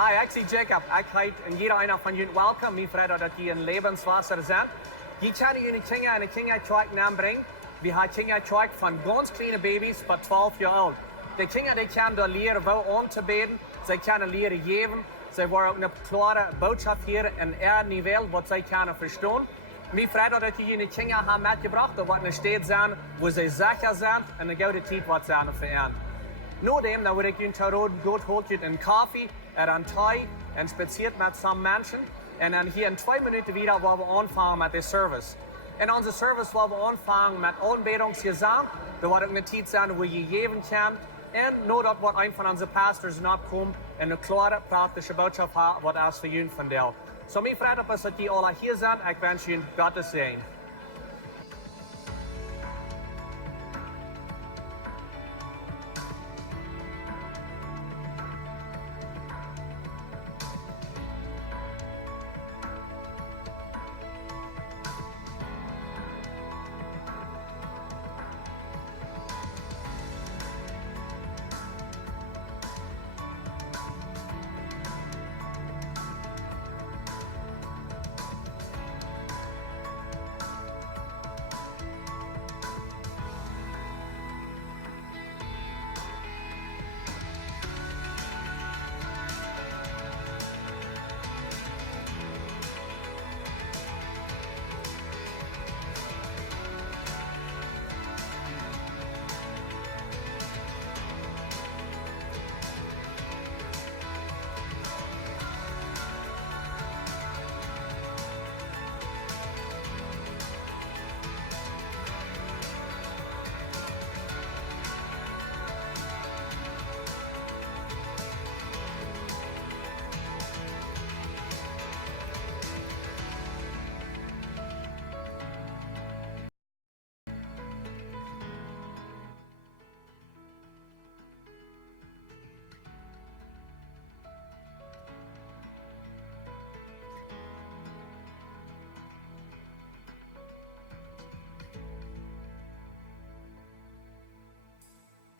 Hi, ik zie Jacob. Ik heet en jeder einer van jullie welkom. Mijn vrienden dat die een levenswasser zijn. Je kan jullie kinderen en de kindertjeuk nambrengen. We hebben kindertjeuk van ganz kleine baby's tot 12 jaar oud. De kinderen die kunnen daar leren wel aan te beden. Zij kunnen leren geven. Zij worden ook een klare boodschap hier en niveau wat zij kunnen verstaan. Mijn vrienden dat jullie kinderen hebben metgebracht. Dat wordt een stad zijn waar zij zeker zijn en een goede tijd wat zijn veranderd. Nadem, dan wil ik jullie terug goed houden een koffie, een thee en spaziert met some mensen. En dan hier in 2 minuten weer waar we aanvangen met de service. In onze service waar we aanvangen met aanbedingsgezang, er wordt ook een tijd zijn waar je geven kan. En nadat wordt een van onze pastors opkomt en een klare praktische boodschap heeft wat als voor jullie vertelt. Zo, mijn vrienden, dat jullie alle hier zijn. Ik wens jullie Gottes zegen.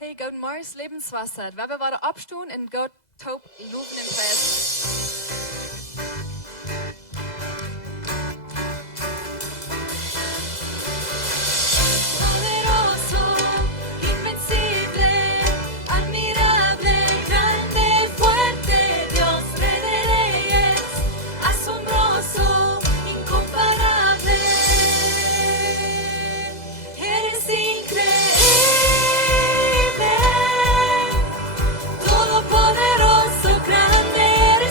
Hey, Gott Morgens Lebenswasser. Wir waren abstehen und Gott taub rufen im Preis. Todopoderoso, grande eres.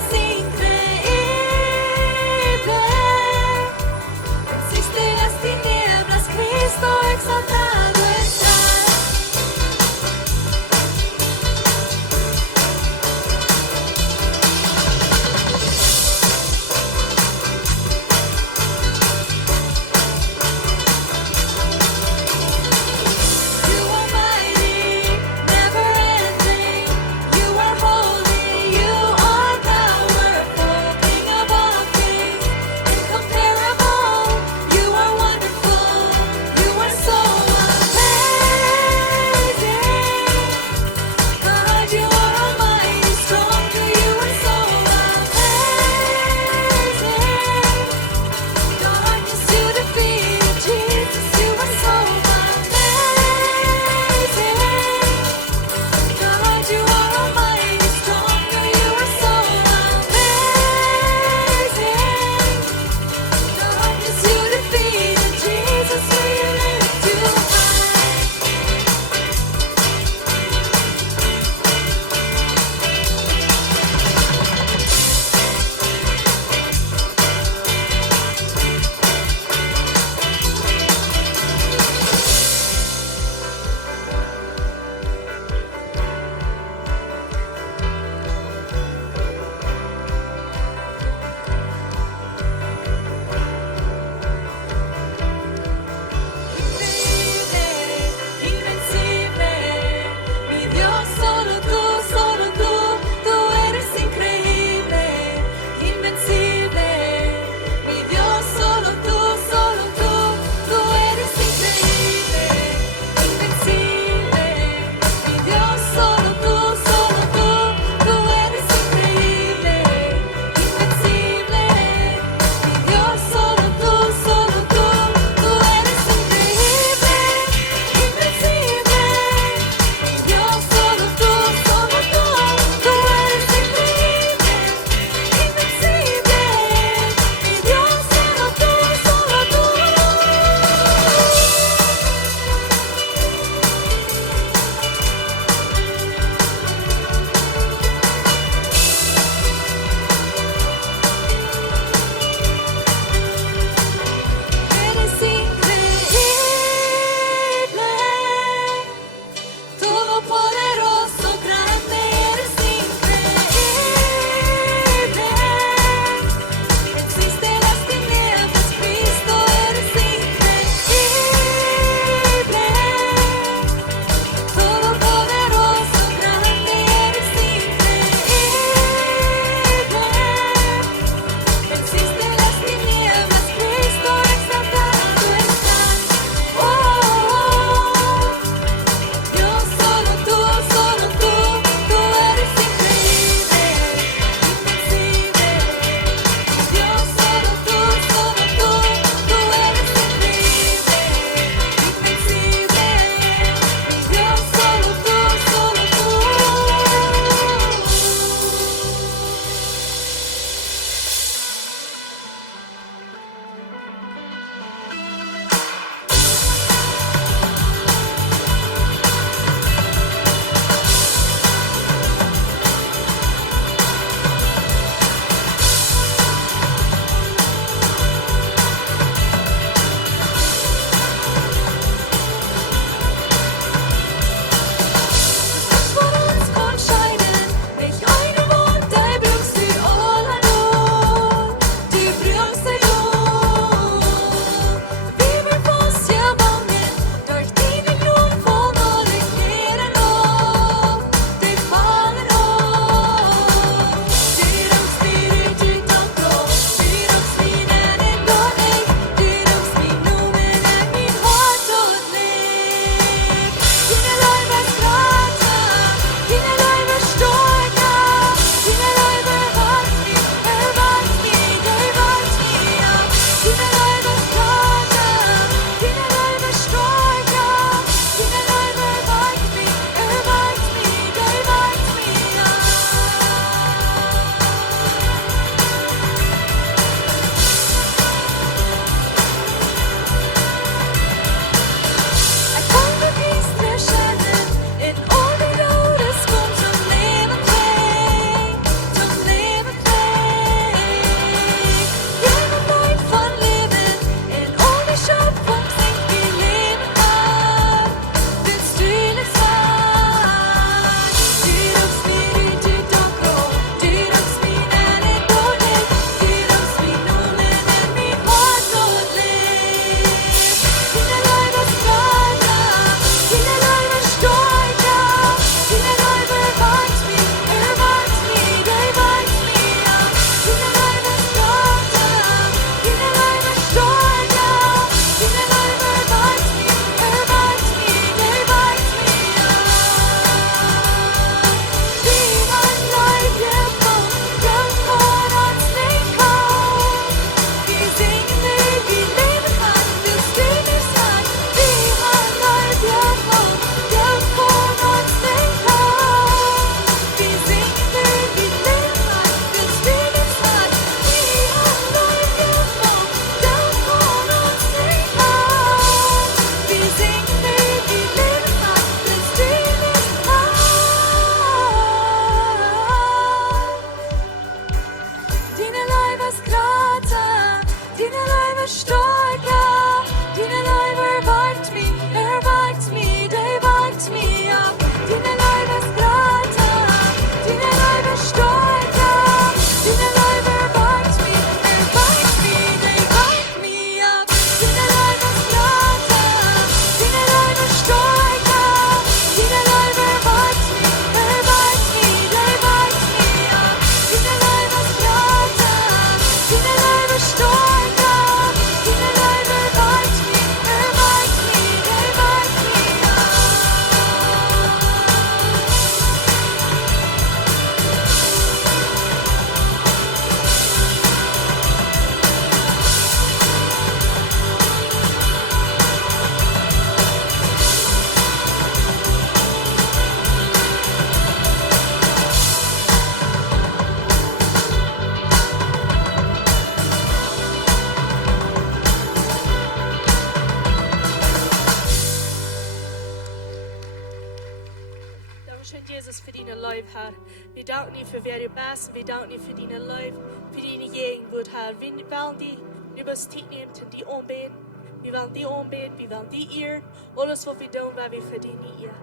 Dankeschön, Jesus, für deine Life, Herr. Wir danken dir für wer du bist. Wir danken dir für deine Life, für deine Gegenwart, Herr. Wir wollen die über das Zeit nehmen und die anbeten. Wir wollen die anbeten, wir wollen die ehren. Alles, was wir tun, weil wir verdienen ihr.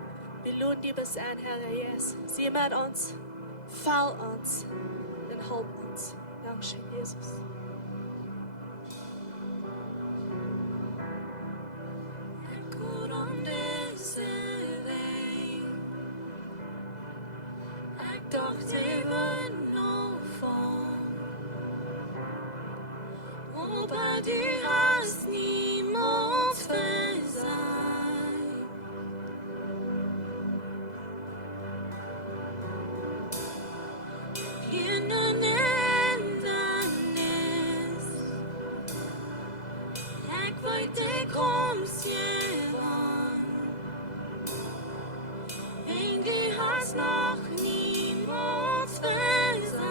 Wir laden dir bis an, Herr Jesus. Sieh mit uns, fall uns und help uns. Dankeschön, Jesus. Går om disse vei. Jeg dachte var noe for. Håper du hast niemals versagt. Hinnen endanes. Jeg vet det kom sjelden. Men du hast noch niemals versagt.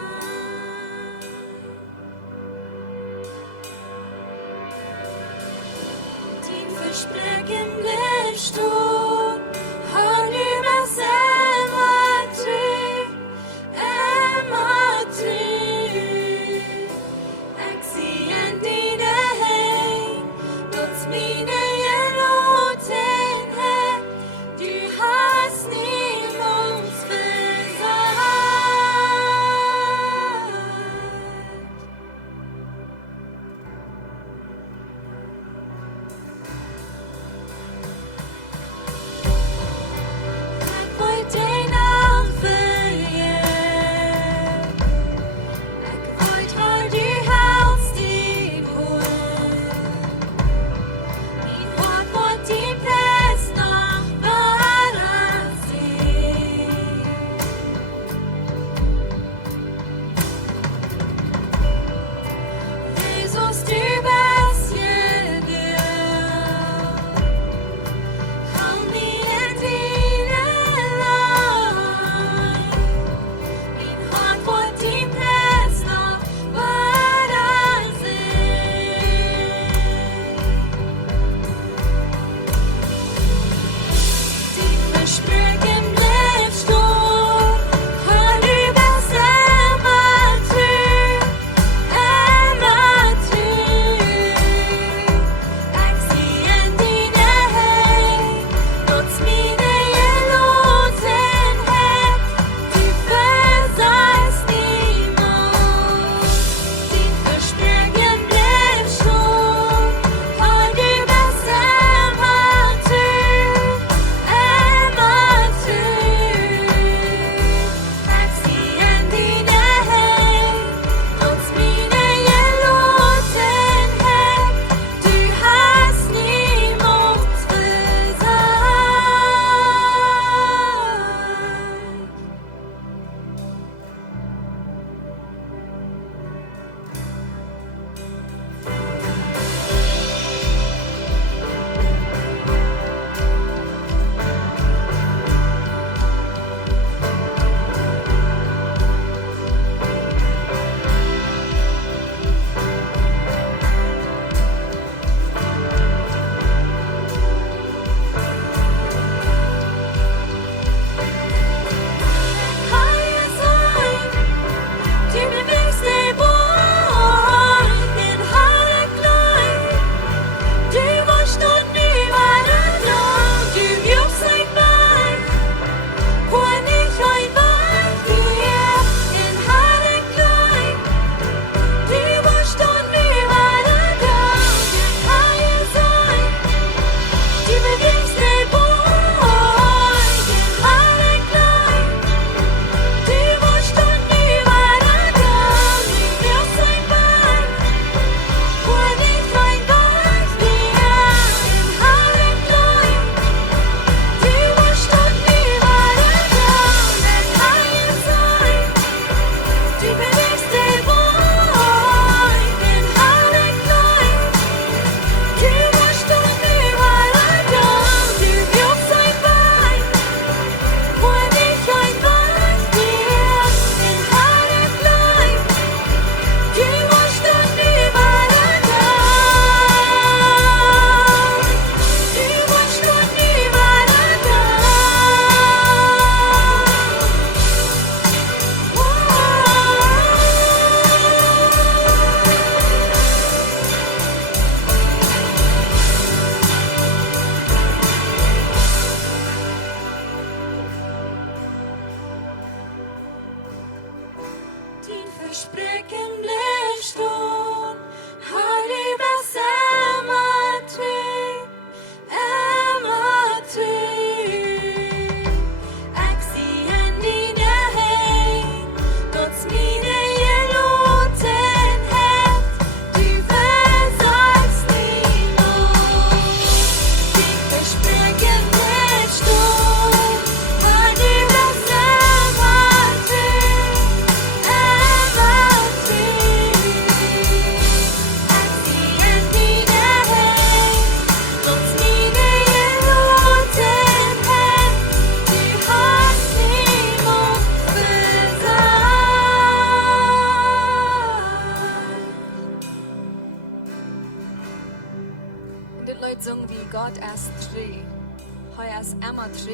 Din Versprechen bleibt stehen. Har du meg immer trygg, immer trygg. Jeg sier dine hei, låt mine gjeloten her. Du hast niemals versagt.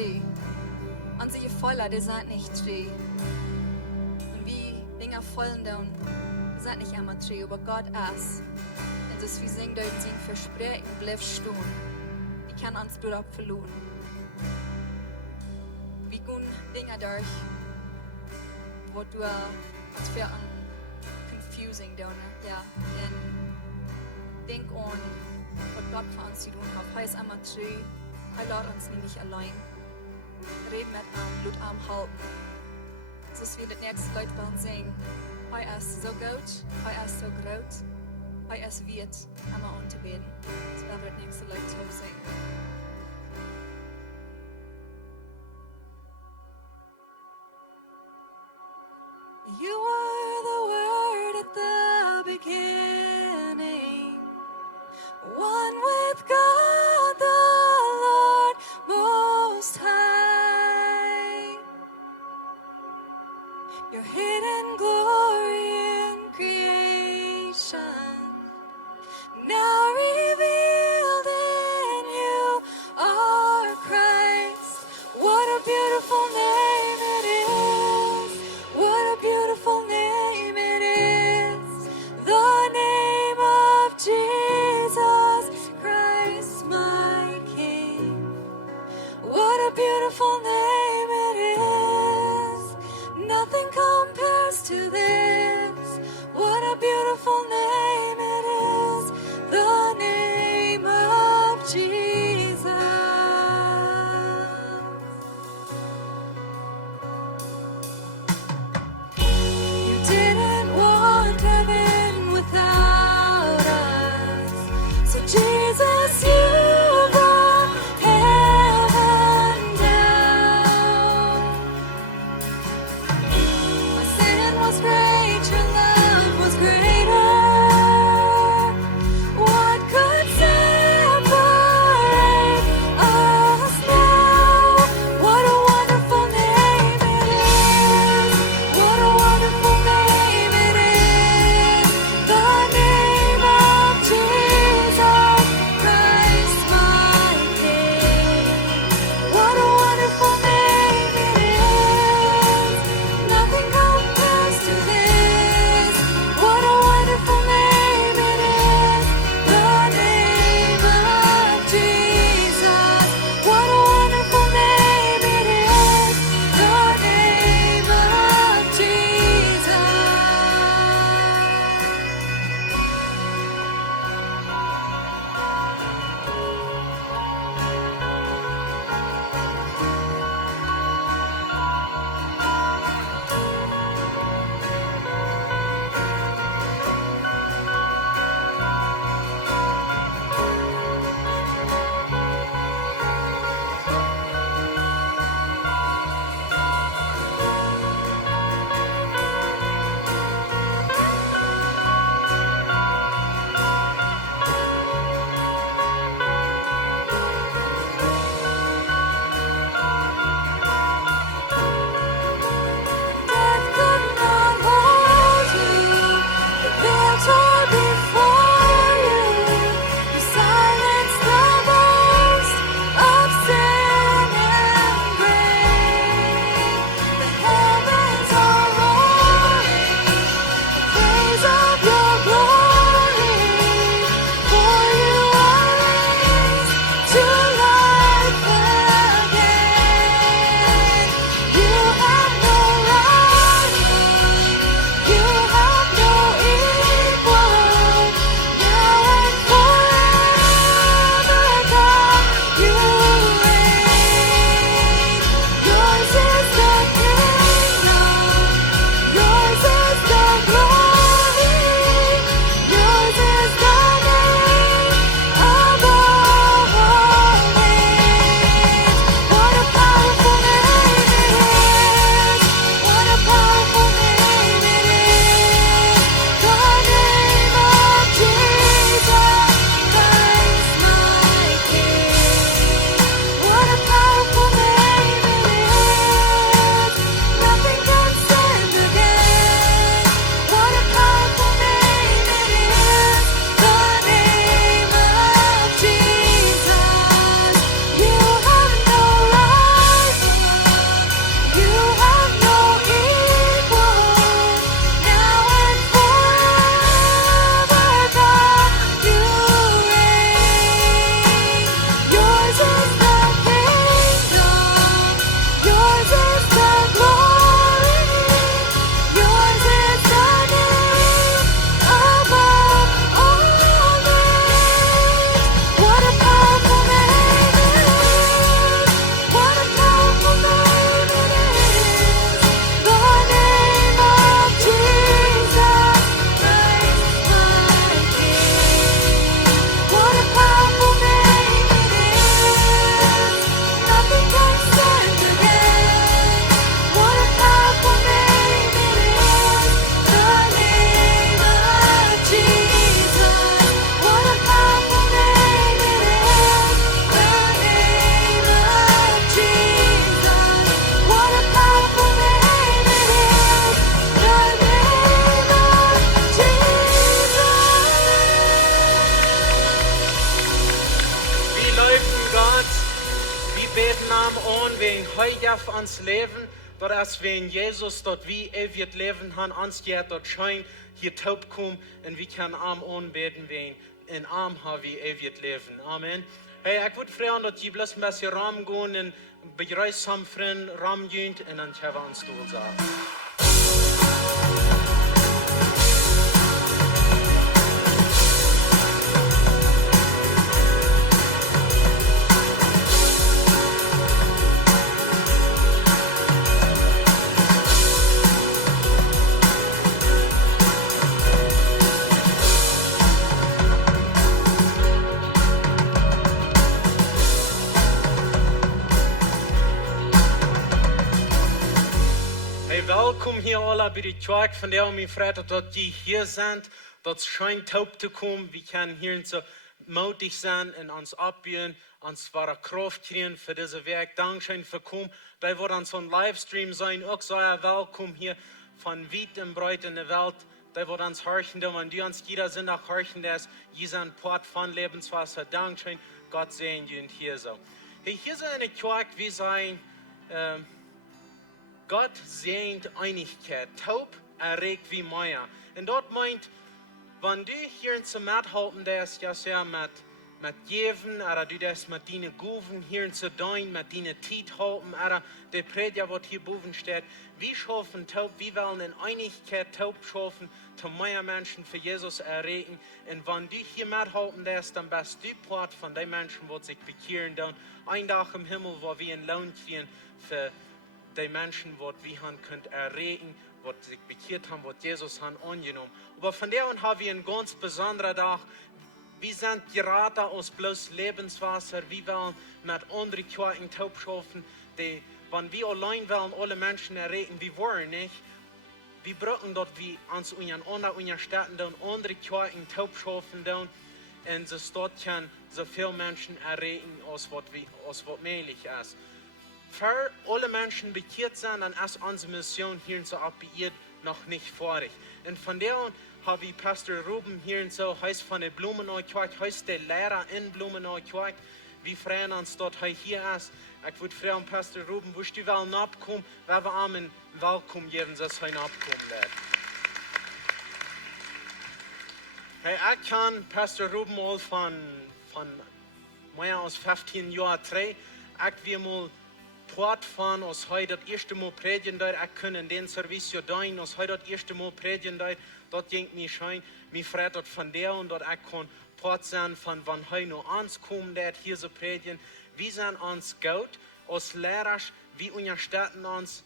tree. An sich voller, die sind nicht tree. Und wie Dinge fallen down, die sind nicht immer tree, aber Gott ist. Und das wie singen dort sing Versprechen bleibt stehen. Die kann uns dort verloren. Wie gehen Dinge durch, wo du als für ein confusing down, ja. Und denk an, was Gott für uns zu tun hat. Er ist immer treu. Er lässt uns nicht allein. Red mit ihm, lut ihm halten. So ist wie das nächste Leute werden singen. Er ist so gut, er ist so groß, er ist wert, immer unterbeten. So werden das nächste Leute singen. You were the Word at the beginning, one with God the Lord Most High. Your hidden glory in creation, now revealed in you are Christ. What a beautiful name it is! What a beautiful name it is! The name of Jesus Christ, my King. What a beautiful name it is! Nothing compares to gaf ans Leben, dort als wir in Jesus, dort wie ewig Leben haben, ans Jahr dort schein, hier taub kommen, und wir können arm anbeten, wen in arm haben wir ewig Leben. Amen. Hey, ich würde fragen, dass ihr bloß ein bisschen Raum gehen und begrüßen Freund, Raum gehen, und dann können wir uns Stuhl sagen. Welkom hier alle bij de kerk. Van der mijn vrienden dat die hier zijn. Dat het schijnt taub te komen. We kunnen hier zo mutig zijn en ons opbouwen. Ons ware kracht krijgen voor deze werk. Dankzij voor komen. Dat wordt aan zo'n livestream zijn. Ook zeer welkom hier van wit en breed in de wereld. Dat wordt ons hartje doen. En die ons jeder zijn ook hartje des. Je zijn Port van levenswasser. Dankzij. Gott sehen jullie hier zo. Hey, hier zijn in de kerk. We zijn... Gott sehnt Einigkeit, taub erregt wie Meier. Und dort meint, wenn du hier in zum Mithalten das ja sehr mit geben, oder du das mit deinen Guven hier in zu dein, mit deinen Tiet halten, oder der Prediger, was hier oben steht, wie schaffen taub, wie wollen in Einigkeit taub schaffen, zu mehr Menschen für Jesus erregen. Und wenn du hier mithalten das, dann bist du Part von den Menschen, die sich bekehren, dann ein Tag im Himmel, wo wir einen Lohn kriegen für die Menschen, die wir haben könnt erregen, die sich bekehrt haben, die Jesus haben angenommen. Aber von der haben wir einen ganz besonderen Tag. Wir sind gerade aus bloß Lebenswasser. Wir wollen mit anderen Kirchen taub schaffen. Wenn wir allein wollen, alle Menschen erregen, wir wollen nicht. Wir brauchen dort, wie uns unseren Städten und andere Kirchen taub schaffen. Und so dort können so viele Menschen erregen, als was möglich ist. Für alle Menschen bekehrt sein, dann ist unsere Mission hier in so abbiert noch nicht vorig. Und von der an habe ich Pastor Ruben hier in so, heißt von der Blumenau-Kirche, heißt der Lehrer in Blumenau-Kirche. Wir freuen uns dort, hier ist. Ich würde fragen, Pastor Ruben, wo du wollen abkommen, weil wir am Willkommen geben, dass heute abkommen wird. Hey, ich kann Pastor Ruben mal von mehr als 15 Jahren treffen. Ich will mal Port von aus heute das erste Mal predigen dort, ich kann in den Service ja dein, aus heute das erste Mal predigen dort denkt mir schein, mir freut dort von der und dort ich kann Port sein von wann heute noch ans kommen, der hier so predigen. Wir sind uns gut, als Lehrer, wir unterstützen uns,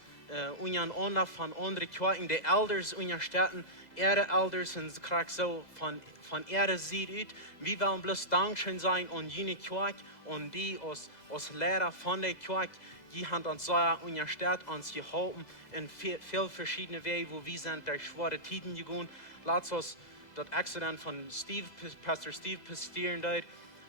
untereinander von anderen Kirchen, die Elders unterstützen, ihre Elders und kriegen so von ihrer Seite. Wir wollen bloß Dankeschön sein an jene Kirche und die als Lehrer von der Kirche. Die haben uns sehr unterstützt, uns geholfen in vielen verschiedenen Wegen, wo wir sind durch schwere Zeiten gegangen. Lass uns das Accident von Pastor Steve passieren,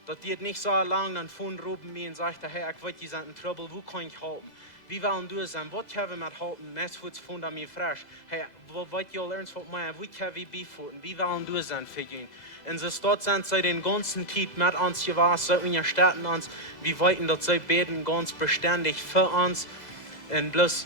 das geht nicht so lange, dann von Ruben mir und sagte, hey, ich weiß, die sind in Trouble, wo kann ich helfen? Wie wollen du sein? Was können wir mit helfen? Nächstes Mal von mir frisch. Hey, was wollt ihr lernen von mir? Wie können wir befolgen? Wie wollen du sein für ihn? Und sie dort sind sie den ganzen Tag mit uns gewesen, sie unterstützen uns. Wir wollten, dass sie beten ganz beständig für uns. Und bloß,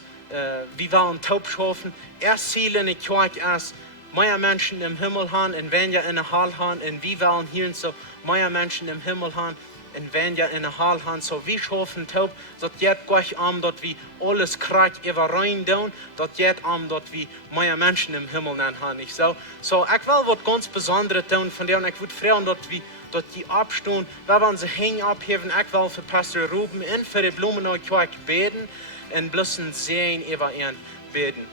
wir wollen taub schaffen. Erst Ziel in der Kirche ist, mehr Menschen im Himmel haben und weniger in der Halle haben. Und wir wollen hier so mehr Menschen im Himmel haben und weniger in der Halle haben. So wir schaffen taub, dass jetzt gleich dort wie alles kriegt, über rein tun, dass jetzt dort wie mehr Menschen im Himmel haben. So ich will was ganz Besonderes tun, von dem ich würde fragen, dass die abstehen, wir wollen sie hängen abheben. Ich will für Pastor Ruben und für die Blumenau-Kirche beten und bloß sehen über ihn beten.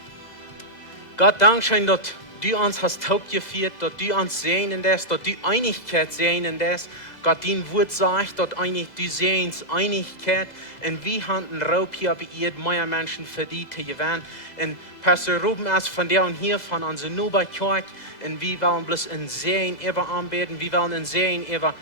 Gott, Dankeschön, dass du uns hast taub geführt, dass du uns sehen in das, dass du Einigkeit sehen in das. Gott, dein Wort sagt, dass du sehst Einigkeit und wir haben einen Raub hier bei ihr, mehr Menschen für die zu gewinnen. Und Pastor Ruben ist von der und hier, von unserer Nuba-Kirche, und wir wollen bloß in Sehen über anbeten, wir wollen in Sehen über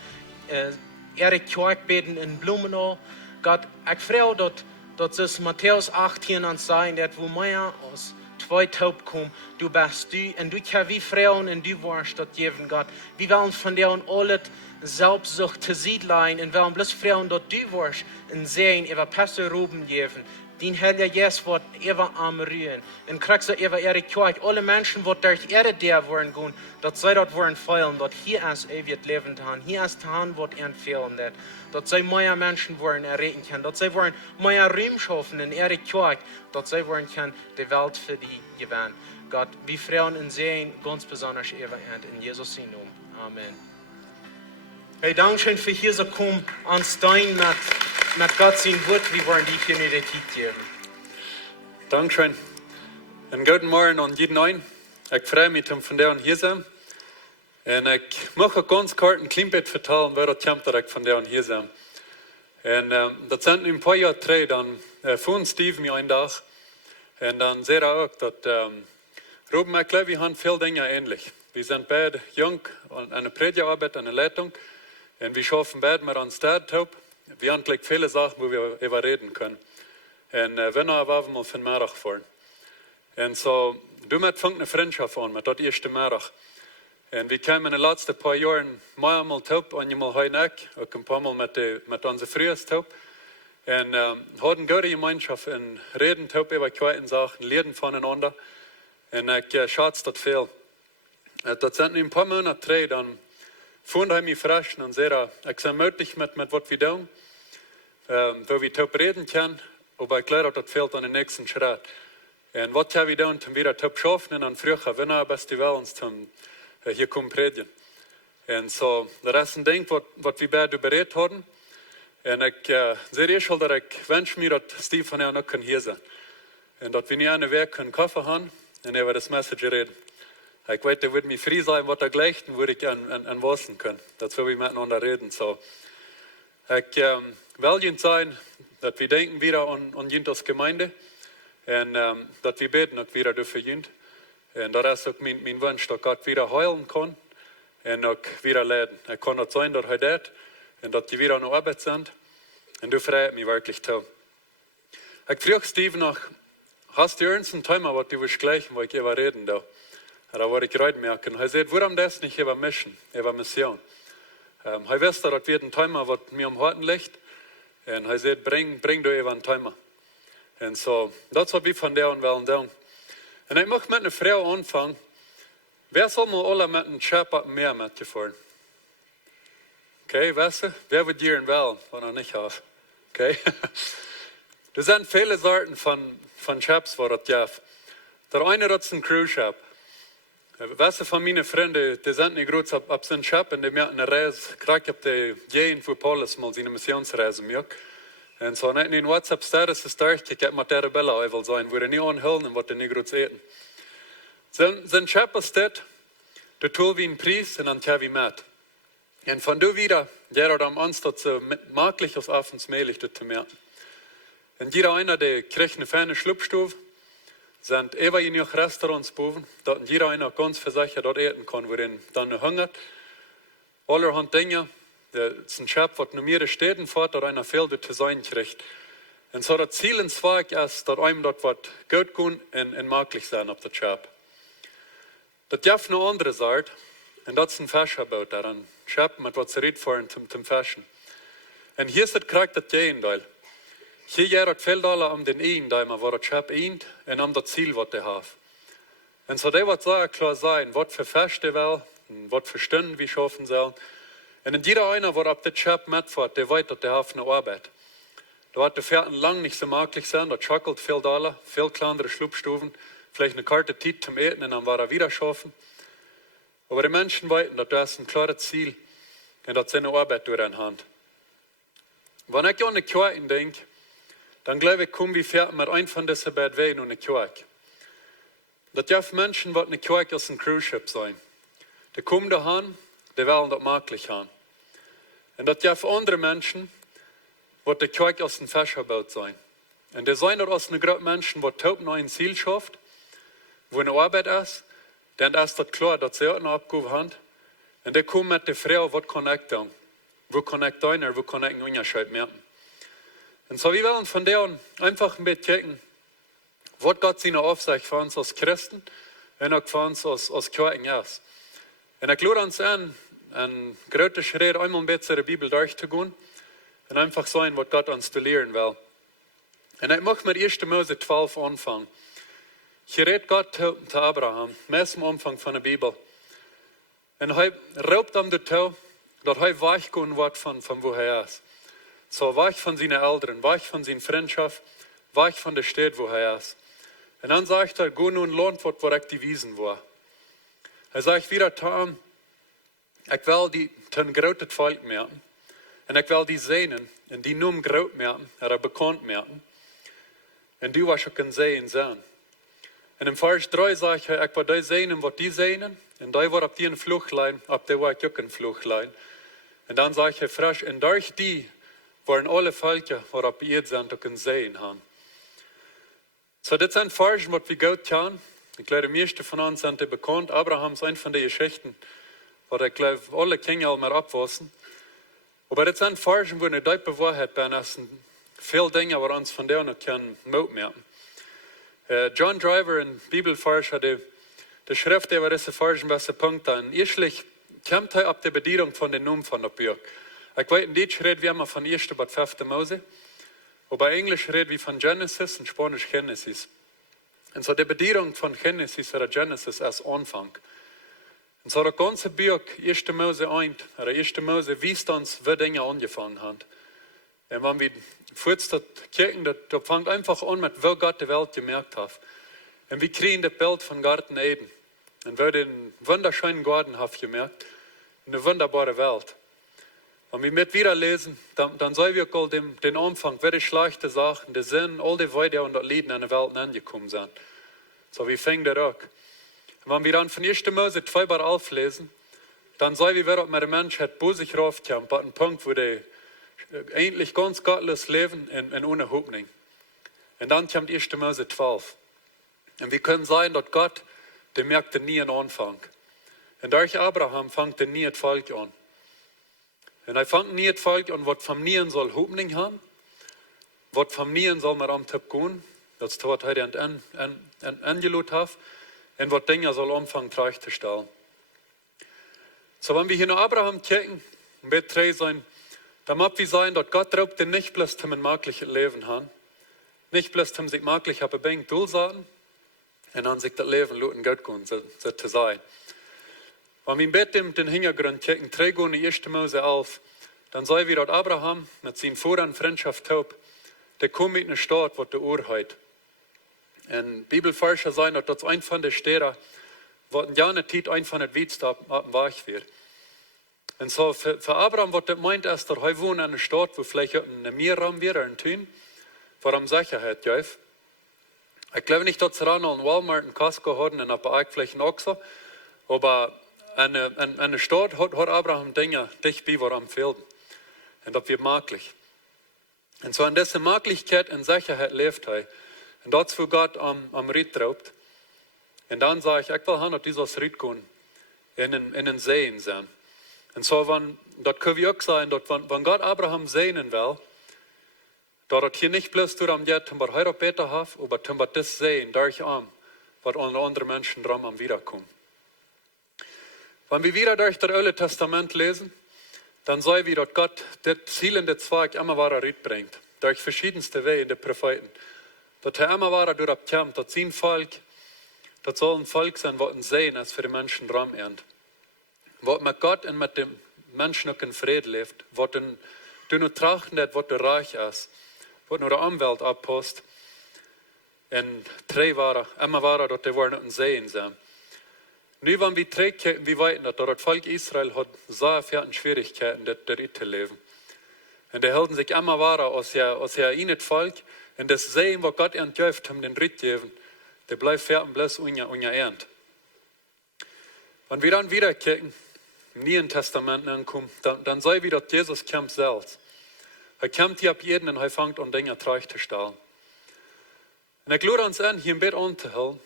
ihre Kirche beten in Blumenau. Gott, ich freue, dass es Matthäus 18 uns sagt, dass wo mehr aus zwei taub kommen, du bist du, und du kannst wie Frauen und du warst dort geben, Gott. Wir wollen von der und alle Selbstsucht zu Siedlein und wollen bloß Frauen dort du warst und sehen, über Pastor Ruben geben. Den Heilige Geist wird immer am Rühren. Und kriegst du immer ihre Kirche. Alle Menschen, die durch Erde der wollen gehen, dass sie dort wollen feiern, dass hier ist ewig Leben haben. Hier ist die Hand, wird ihnen fehlen. Dass sie mehr Menschen wollen erreden können. Dass sie wollen mehr Raum schaffen in ihre Kirche. Dass sie wollen können, die Welt für die gewinnen. Gott, wir freuen und sehen ganz besonders ewig in Jesus' Namen. Amen. Hey, Dankeschön für hier zu kommen an Stein mit Gott sein Wort. Wir wollen die hier nicht die Zeit geben. Dankeschön. Einen guten Morgen an jeden einen. Ich freue mich, von der hier zu sein. Und ich möchte ganz kurz ein klein bisschen vertellen, wer das kommt, dass ich von der hier sein. Und das sind ein paar Jahre drei, dann fuhren Steve mir einen Tag. Und dann sehe ich auch, dass Ruben und ich, wir haben viele Dinge ähnlich. Wir sind beide jung und eine Predigerarbeit, eine Leitung. Und wir schaffen beide mit einem Stadtop. Wir haben gleich viele Sachen, wo wir über reden können. Und wenn wir mal für den Mittag fahren. Und so, du mit fängt eine Freundschaft an, mit das erste Mittag. Und wir kamen in den letzten paar Jahren mal top, einmal heute auch ein paar Mal mit unserem frühesten Top. Und hatten eine gute Gemeinschaft und reden top über kleine Sachen, lernen voneinander. Und ich schätze das viel. Das sind ein paar Monate drei, dann fuhren wir mich frisch und sehr, ich bin möglich mit was wir tun, wo wir top reden können, aber ich glaube, das fehlt an den nächsten Schritt. Und was können wir tun, um wieder top schaffen und dann früher, wenn wir best die Welt zum hier kommen predigen. Und so, das ist ein Ding, was wir beide überredet haben. Und ich sehe schon, dass ich wünsche mir, dass Steve und ich noch hier sein können. Und dass wir nicht einen Weg können Kaffee haben und über das Message reden. Ich weiß, er wird mir frei sein, was er gleicht, und würde ich an wissen können. Das will wir miteinander reden. So, ich will Ihnen sagen, dass wir denken wieder an Jint als Gemeinde und dass wir beten auch wieder dafür Jint. Und das ist auch mein Wunsch, dass Gott wieder heilen kann und auch wieder leiden. Es kann nicht sein, dass er das und dass die wieder an der Arbeit sind. Und du freust mich wirklich toll. Ich frage Steve noch, hast du irgendein Thema, was du willst gleichen, wo ich über reden darf? Da wollte ich gerade merken. Er sagt, warum das nicht über Mission, über Mission? Er weiß, dass wir ein Thema, was mir am Herzen liegt. Und er sagt, bring du über ein Thema. Und so, das was wir von der und wollen tun. Und ich möchte mit einer Frau anfangen. Wer soll mal alle mit einem Chap mehr mitgefahren? Okay, weißt du? Wer wird dir wählen, wenn er nicht hat? Okay? Da sind viele Sorten von Chaps, wo das gibt. Der eine hat einen Cruise-Chap. Weißt du, von meinen Freunden, die sind nicht groß ab so einem Chap und die machen eine Reise. Gerade habe die jeden für Paulus mal seine Missionsreise gemacht. Und so, nicht in WhatsApp-Status ist da, ich habe mit der Rebelle auch sein, wo die nicht anhören und was die nicht groß eten. So ein Chap ist das, du tust wie ein Preis und dann tja wie mit. Und von du wieder, der hat am Anstatt so maglich aus Affensmählich zu merken. Und jeder einer, der kriegt eine feine Schlupfstufe, sind immer in ihren Restaurants boven, dass jeder einer ganz für sich dort eten kann, wo er dann hungert. Allerhand Dinge, das ist ein Chef, was nur mehrere Städten fährt, oder einer fehlt zu sein kriegt. Und so das Ziel und Zweig ist, dass einem dort was gut tun und möglich sein auf der Chef. Das gibt noch andere Seite, und das ist ein Fischerbot, der ein Chef mit was redet fahren zum Fischen. Und hier ist das kriegt das Gegenteil. Hier hat viel Dollar um den einen, da man, wo das Chef eint, und um das Ziel, was der hat. Und so, der wird sehr klar sein, was für Feste will, was für Stunden wir schaffen sollen. Und jeder einer, der auf das Chef mitfährt, der weiß, dass der hat eine Arbeit. Da wird der Fährten lang nicht so möglich sein, da schackelt viel Dollar, viel kleinere Schlupfstufen, vielleicht eine Karte Zeit zum Eten, und dann war er wieder schaffen. Aber die Menschen wissen, dass das ein klares Ziel und dass seine Arbeit durch eine Hand. Wenn ich an die Kirche denke, dann glaube ich, kommen wir fertig mit einem von diesen beiden Wegen und eine Kirche. Das gibt Menschen, die eine Kirche als ein Cruise-Ship sein. Die kommen dahin, die wollen das möglich haben. Und das gibt andere Menschen, die die Kirche als ein Fischerboot sein. Und die sind als eine Gruppe Menschen, die taupen ein Ziel schafft, wo eine Arbeit ist, dann ist das klar, dass sie auch eine Abgabe haben. Und die kommen mit der Frage, was kann ich tun? Wo kann ich tun, wo kann ich einen Unterschied merken? Und so, wir wollen von der einfach ein bisschen gucken, was Gott seine Aufsicht für uns als Christen und auch für uns als Kirchen ist. Und ich lade uns an, einen großen Schritt einmal ein bisschen die Bibel durchzugehen und einfach sein, was Gott uns zu lehren will. Und ich möchte mit 1. Mose 12 anfangen. Hier redet Gott zu Abraham, meist am Anfang von der Bibel. Und er raubt ihm dazu, dass er weichgehen wird von wo er ist. So weich von seinen Eltern, weich von seiner Freundschaft, weich von der Stadt, wo er ist. Und dann sagt er, geh nun Land, wo ich die Wiesen war. Er sagt wieder zu ihm, ich will die ein großes Volk machen. Und ich will die sehen, und die nun groß machen, oder bekannt machen. Und du wirst auch ein Sehen sein. Und im Vers 3 sagt er, ich will die sehen, was die sehen. Und die war auf die ein Fluchtlein, auf der war ich auch ein Fluchtlein. Und dann sagt er frisch, und durch die waren alle Völker, worauf ihr sind, auch ein Sehen haben. So, das sind Versen, was wir gut tun. Ich glaube, die meisten von uns sind bekannt. Abraham ist eine von den Geschichten, wo ich glaube, alle Kinder mal abwassen. Aber das sind Versen, wo ich dort bewahrheit bin, das sind viele Dinge, die uns von der noch können merken. John Driver in Bibelvers hat die Schrift über diese Versen besser Punkt an. Erstlich kommt er ab der Bedienung von den Namen von der Bürg. Ich weiß, in Deutsch reden wir immer von 1. bis 5. Mose. Aber in Englisch reden wir von Genesis und Spanisch Genesis. Und so die Bedienung von Genesis oder Genesis als Anfang. Und so der ganze Buch, 1. Mose 1 oder 1. Mose, weist uns, wie Dinge angefangen haben. Und wenn wir kurz das kicken, da fängt einfach an mit, wie Gott die Welt gemerkt hat. Und wir kriegen das Bild von Garten Eden. Und wir den wunderschönen Garten haben gemerkt. Eine wunderbare Welt. Wenn wir mit wieder lesen, dann sehen wir auch den Anfang, welche schlechte Sachen, die Sinn, all die Weide und das Lieden in der Welt angekommen sind. So wie fängt das an? Wenn wir dann von 1. Mose 2 bis 11 lesen, dann sehen wir, ob der Mensch hat bei sich raufkommt, bei einem Punkt, wo der eigentlich ganz gottlos leben in ohne Hoffnung. Und dann kommt 1. Mose 12. Und wir können sagen, dass Gott, der merkte nie einen Anfang. Und durch Abraham fängt er nie das Volk an. Und er fängt nie das Volk an, was vom Nien soll Hoffnung haben, was vom Nien soll man am Tipp gehen, das tut er angelot hat, und was Dinge soll Anfang zu stellen. So, wenn wir hier nach Abraham gucken, und wir drei sein, dann muss wir sein, dass Gott raubt nicht bloß zum möglichen Leben haben, nicht bloß zum sich möglich haben, bringt durchsagen, und dann sich das Leben luten Gott gehen, so zu sein. Wenn wir mit den Hintergrund gucken, 3 gehen in 1. Mose 11, dann sehen wir, dass Abraham mit seinen Vorern Freundschaft hat, der kommt mit einer Stadt, wo der Uhr hat. Und Bibelforscher sagen, dass das ein von den Städten, wo in Jahren Zeit ein von den Witzten ab dem Weg wird. Und so für Abraham, was das meint, ist, dass er wohnt in einer Stadt, wo vielleicht ein Meerraum wäre, ein Tün, wo er Sicherheit gibt. Ich glaube nicht, dass es einen Walmart, einen Costco hat, und aber vielleicht einen Ochser, aber eine Stadt hat Abraham Dinge dicht bei, wo am fehlen. Und das wird möglich. Und so an dieser Möglichkeit und Sicherheit lebt er. Und dort, wo Gott am Ritt raubt. Und dann sage ich will haben, dass dieses Ritt gehen, in den Seen sein. Und so, das können wir auch sagen, dass wenn Gott Abraham sehen will, dass das hier nicht bloß durch am Jet, was er Peter hat, aber dass das sehen, durch am, was alle anderen Menschen drum am wiederkommen. Wenn wir wieder durch das Alte Testament lesen, dann sehen wir, dass Gott das zielende Zweig immer wieder Ritt bringt. Durch verschiedenste Wege der Propheten. Dass er immer wieder durchkommt, dass sein Volk, das soll ein Volk sein, was ein Sehen ist für die Menschen drum ernt. Was mit Gott und mit dem Menschen auch in Frieden lebt. Was du nur trachten, was du reich ist. Was nur der Umwelt abpasst. Und drei waren, immer wieder, dass die wollen ein Sehen sein. Nu, wenn wir trägt, wir weiten, dass das Volk Israel hat sehr viele Schwierigkeiten, das zu leben. Und die halten sich immer weiter als ein Volk. Und das Sehen, was Gott entjäft, um den Ritt geben, der bleibt fern bloß unser Ernt. Wenn wir dann wieder gucken, im Neuen Testament ankommen, dann sehen wir, dass Jesus kommt selbst. Er kommt hier ab jeden und er fängt an Dinge zu stellen. Und ich lade uns an, hier im Bett anzuhalten,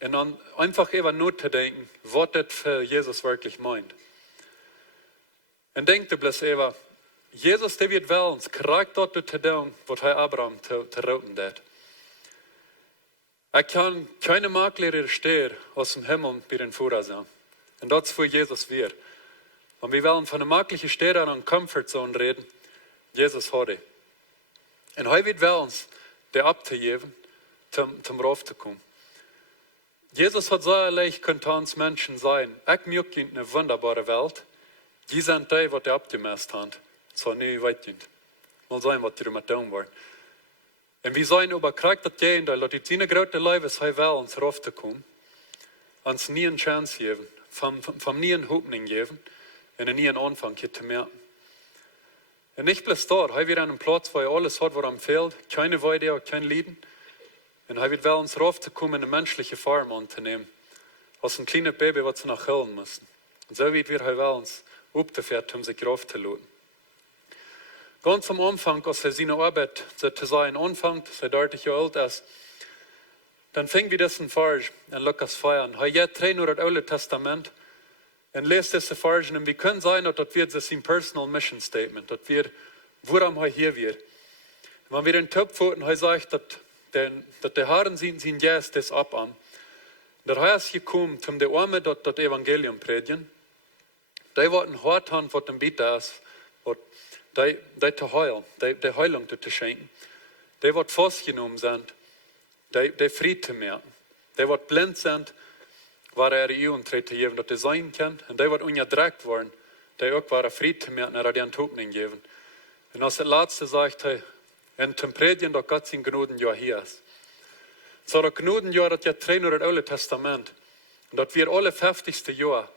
und dann einfach eben nur zu denken, was das für Jesus wirklich meint. Und denkt du bloß eben, Jesus, der wird wollen, kriegt dort zu tun, was er Abraham zu roten hat. Er kann keine maklere Stelle aus dem Himmel bei den Führer sein. Und das ist, wo Jesus wird. Und wir wollen von einer möglichen Stelle an einer Comfortzone reden. Jesus hat die. Und heute wird wollen, der abzugeben, zum Rauf zu kommen. Jesus hat so leicht könnte uns Menschen sein. Ich möchte eine wunderbare Welt. Die sind die, was die abgemäßt haben. So nie weitgehend. Mal sein, was die damit tun wollen. Und wir sollen aber kriegt das gehen, dass die seine große Leib ist, will, uns Rauf zu kommen. Uns nie eine Chance geben. Vom nie eine Hoffnung geben. Und nie einen Anfang hier zu merken. Und nicht bloß dort. Hier wird einen Platz, wo alles hat, was ihm fehlt. Keine Weide, kein Lieden. Und er wird uns raufzukommen, eine menschliche Form anzunehmen. Als ein kleines Baby, was sie noch hüllen müssen. Und so wird er uns aufgeführt, um sich raufzuladen. Ganz am Anfang, als er seine Arbeit zu sein anfängt, als er 30 Jahre alt ist, dann fängt wir das in Farge in Lukas 4 an. Er geht rein durch das Alte Testament und liest diese Farge. Und wir können sein, dass das wird sein Personal Mission Statement, das wird, woran er hier wird. Und wenn wir den Top foten, er sagt, dass der Herren sind jetzt das ab an. Der Herr ist gekommen, um die Arme das Evangelium predigen. Die werden hart haben, was dem Bitte ist, die zu heilen, die Heilung zu schenken. Die wird festgenommen sind, die Frieden zu merken. Die wird blind sind, war er Juden zu geben, dass die sein können. Und die wird unterdrückt worden, die auch war Frieden zu merken, er hat die Hoffnung geben. Und als der Letzte sagt er, und zum Predigen, dass Gott sein Gnadenjahr hier ist. So das Gnadenjahr, das ja 300 Alte Testament. Und das wird alle 50. Jahr,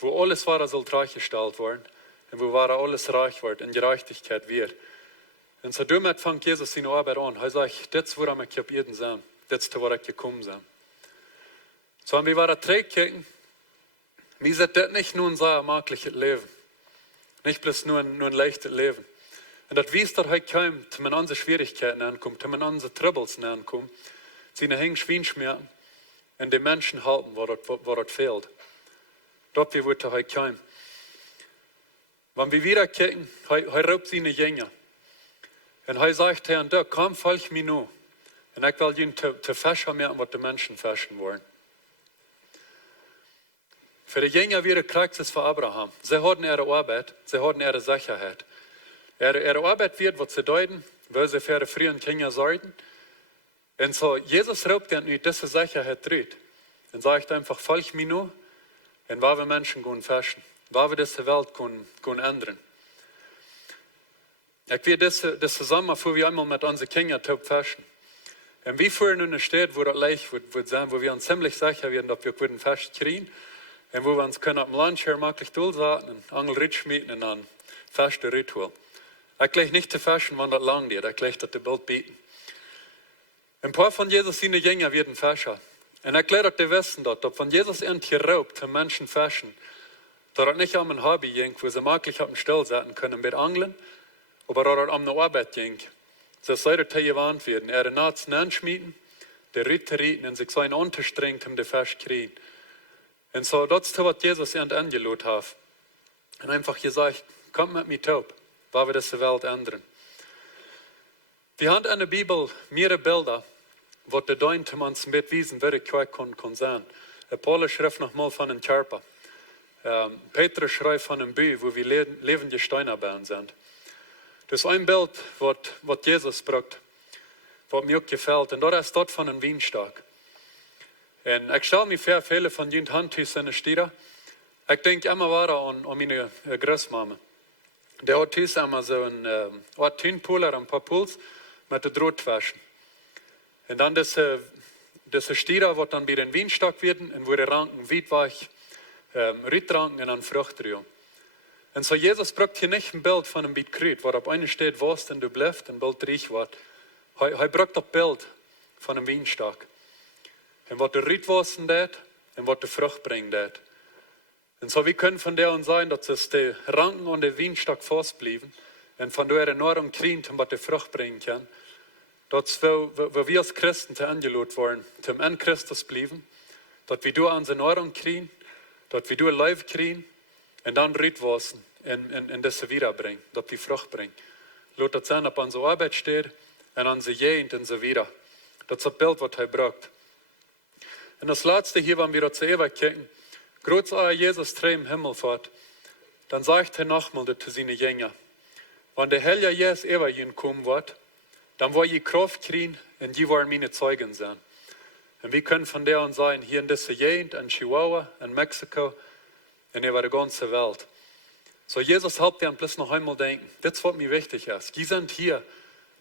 wo alles war, soll gleichgestellt worden. Und wo war alles reich wird, in Gerechtigkeit wird. Und so damit fängt Jesus seine Arbeit an. Er sagt, das ist, woran ich jeden sein. Das ist, woran ich gekommen bin. So haben wir waren trägkicken. Wir sind das nicht nur ein sehr mögliches Leben. Nicht bloß nur ein leichtes Leben. Und das wisst, dass heute kommt, wenn man unsere Schwierigkeiten ankommt, wenn man unsere Troubles ankommt, sie hängen Schweinschmerzen und die Menschen halten, wo das fehlt. Dort wird er heute kommen. Wenn wir wieder gucken, er raubt seine Jünger. Und er sagt, Herr, da komm, folg mir nur. Und ich will ihnen zu fischen merken, was die Menschen fischen wollen. Für die Jünger wieder kriegt es für Abraham. Sie hatten ihre Arbeit, sie hatten ihre Sicherheit. Ihre Arbeit wird, was sie deuten, weil sie für ihre frühen Kinder sorgen. Und so, Jesus raubt ihnen nicht diese Sicherheit dreht. Und sagt einfach, folg mir nur, und wo wir Menschen gehen fischen. Wo wir diese Welt gehen ändern. Ich will das Sommer, wo wir einmal mit unseren Kindern fischen. Und wie vorhin in einer Stadt, wo das leicht wird sein, wo wir uns ziemlich sicher werden, dass wir guten Fisch kriegen. Und wo wir uns können am Lunch hier möglich durchsetzen, und Angel schmieden und dann Fisch Ritual. Ich gleich nicht zu fischen, wenn das lang geht. Ich gleich das Bild bieten. Ein paar von Jesus seine Jünger werden Fischer. Und ich glaube, dass die wissen, dass von Jesus endlich raubt, zum Menschen fischen, dass das nicht um ein Hobby ging, wo sie möglich haben stillsetzen können mit Angeln, aber dass es um eine Arbeit ging. Sie sollten gewarnt werden. Er Natzen anschmieden, die Ritter rieten und sich so ein unterstrengt, um den Fisch zu kriegen. Und so, das ist, was Jesus angelaut hat. Und einfach gesagt, kommt mit mir taub, weil wir diese Welt ändern. Wir haben in der Bibel mehrere Bilder, wo die Deuten uns mitwiesen, wer ich kann sein. Paulus schreibt nochmal von einem Körper. Petrus schreibt von einem Bühl, wo wir lebende Steinerbeeren sind. Das ist ein Bild, was Jesus braucht, was mir auch gefällt. Und das ist dort von einem Weinstock. Und ich stelle mir vor, viele von den Handtüchern in der Stiere. Ich denke immer wieder an meine Großmama. Der hat immer so einen Tünpuller, ein paar Puls mit der Drahtwaschen. Und dann diese Stiere wird dann bei den Weinstock werden und wo die Ranken weitweich Rittranken und dann Frucht drüben. Und so Jesus braucht hier nicht ein Bild von einem Bild Krüt, wo auf einer steht, was denn du bleibst, ein Bild riech wird. Er braucht das Bild von einem Weinstock. Und was der Rittwassen tät und was die Frucht bringt tät. Und so wir können von der uns sein, dass es die Ranken und der Weinstock festbleiben und von der Nahrung kriegen, und was die Frucht bringen kann. Dass wo wir als Christen zu angelaut worden, zum an Christus bleiben, dass wir durch unsere Nahrung kriegen, dass wir durch Leib kriegen und dann Rittwassen in das wiederbringen, dass wir Frucht bringen. Lass das sein, ob unsere Arbeit steht und unsere Jugend und so weiter. Das ist das Bild, was er braucht. Und das Letzte hier, wenn wir zu Eva gucken, groß Jesus dreh im Himmel fort, dann sagt er nochmal zu seinen Jüngern, wenn der Herr Jesus Eva kommen wird, dann wollen die Kraft kriegen und die wollen meine Zeugen sein. Und wir können von der an sein, hier in dieser Gegend, in Chihuahua, in Mexiko, und über die ganze Welt. So, Jesus helpt dir bloß noch einmal denken, das, was mir wichtig ist. Die sind hier,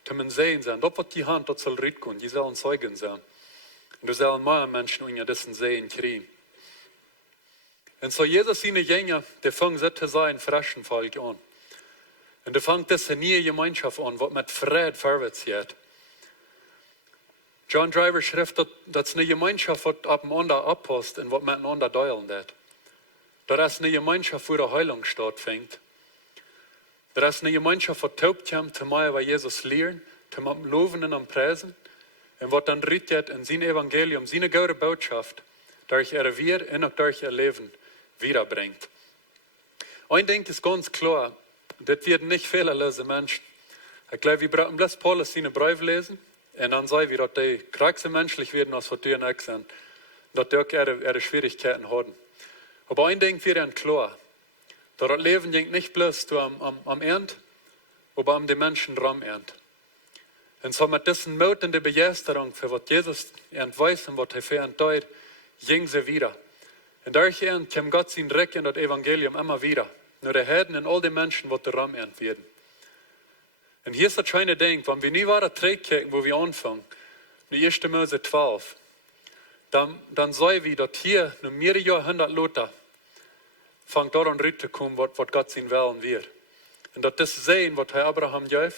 zum Sehen sein. Dort wird die Hand, dort soll rüberkommen, die sollen Zeugen sein. Und du sollen mehr Menschen in diesen Sehen kriegen. Und so, Jesus seine Jünger, die fangen sich zu sein, frischen Volk an. Und die fangen diese neue Gemeinschaft an, die mit Frieden vorwärts geht. John Driver schreibt, dass es eine Gemeinschaft wird abeinander abpasst und was miteinander teilen wird. Das ist eine Gemeinschaft, wo die Heilung stattfindet. Das ist eine Gemeinschaft, die taubt kommt, zu mir, weil Jesus lernt, zum Loben und am Preisen. Und was dann rüttet in sein Evangelium, seine gute Botschaft, durch ihre Wir und auch durch ihr Leben wiederbringt. Ein Ding ist ganz klar, das werden nicht fehlerlose Menschen. Ich glaube, wir brauchen bloß Paulus seine Briefe lesen. Und dann sagen wir, dass die krachse menschlich werden, als was die nicht sind. Dass die auch ihre Schwierigkeiten haben. Aber ein Ding wird ihnen klar. Dass das Leben nicht bloß am Ernst, aber am den Menschen ram Ernst. Und so mit diesen Mut und der Begeisterung für was Jesus weiß und was er für ihn tut, ging sie wieder. Und durch ihn kommt Gott sein Reck in das Evangelium immer wieder. Nur der Herden und all die Menschen, die ram Ernst werden. Und hier ist das schöne Ding, wenn wir nie weiter zurückgucken, wo wir anfangen, in 1. Mose 12, dann sehen wir, dass hier noch mehrere Jahrhunderte Luther fängt dort an zu kommen, was Gott sein Willen wird. Und dass das Sehen, was Herr Abraham gab,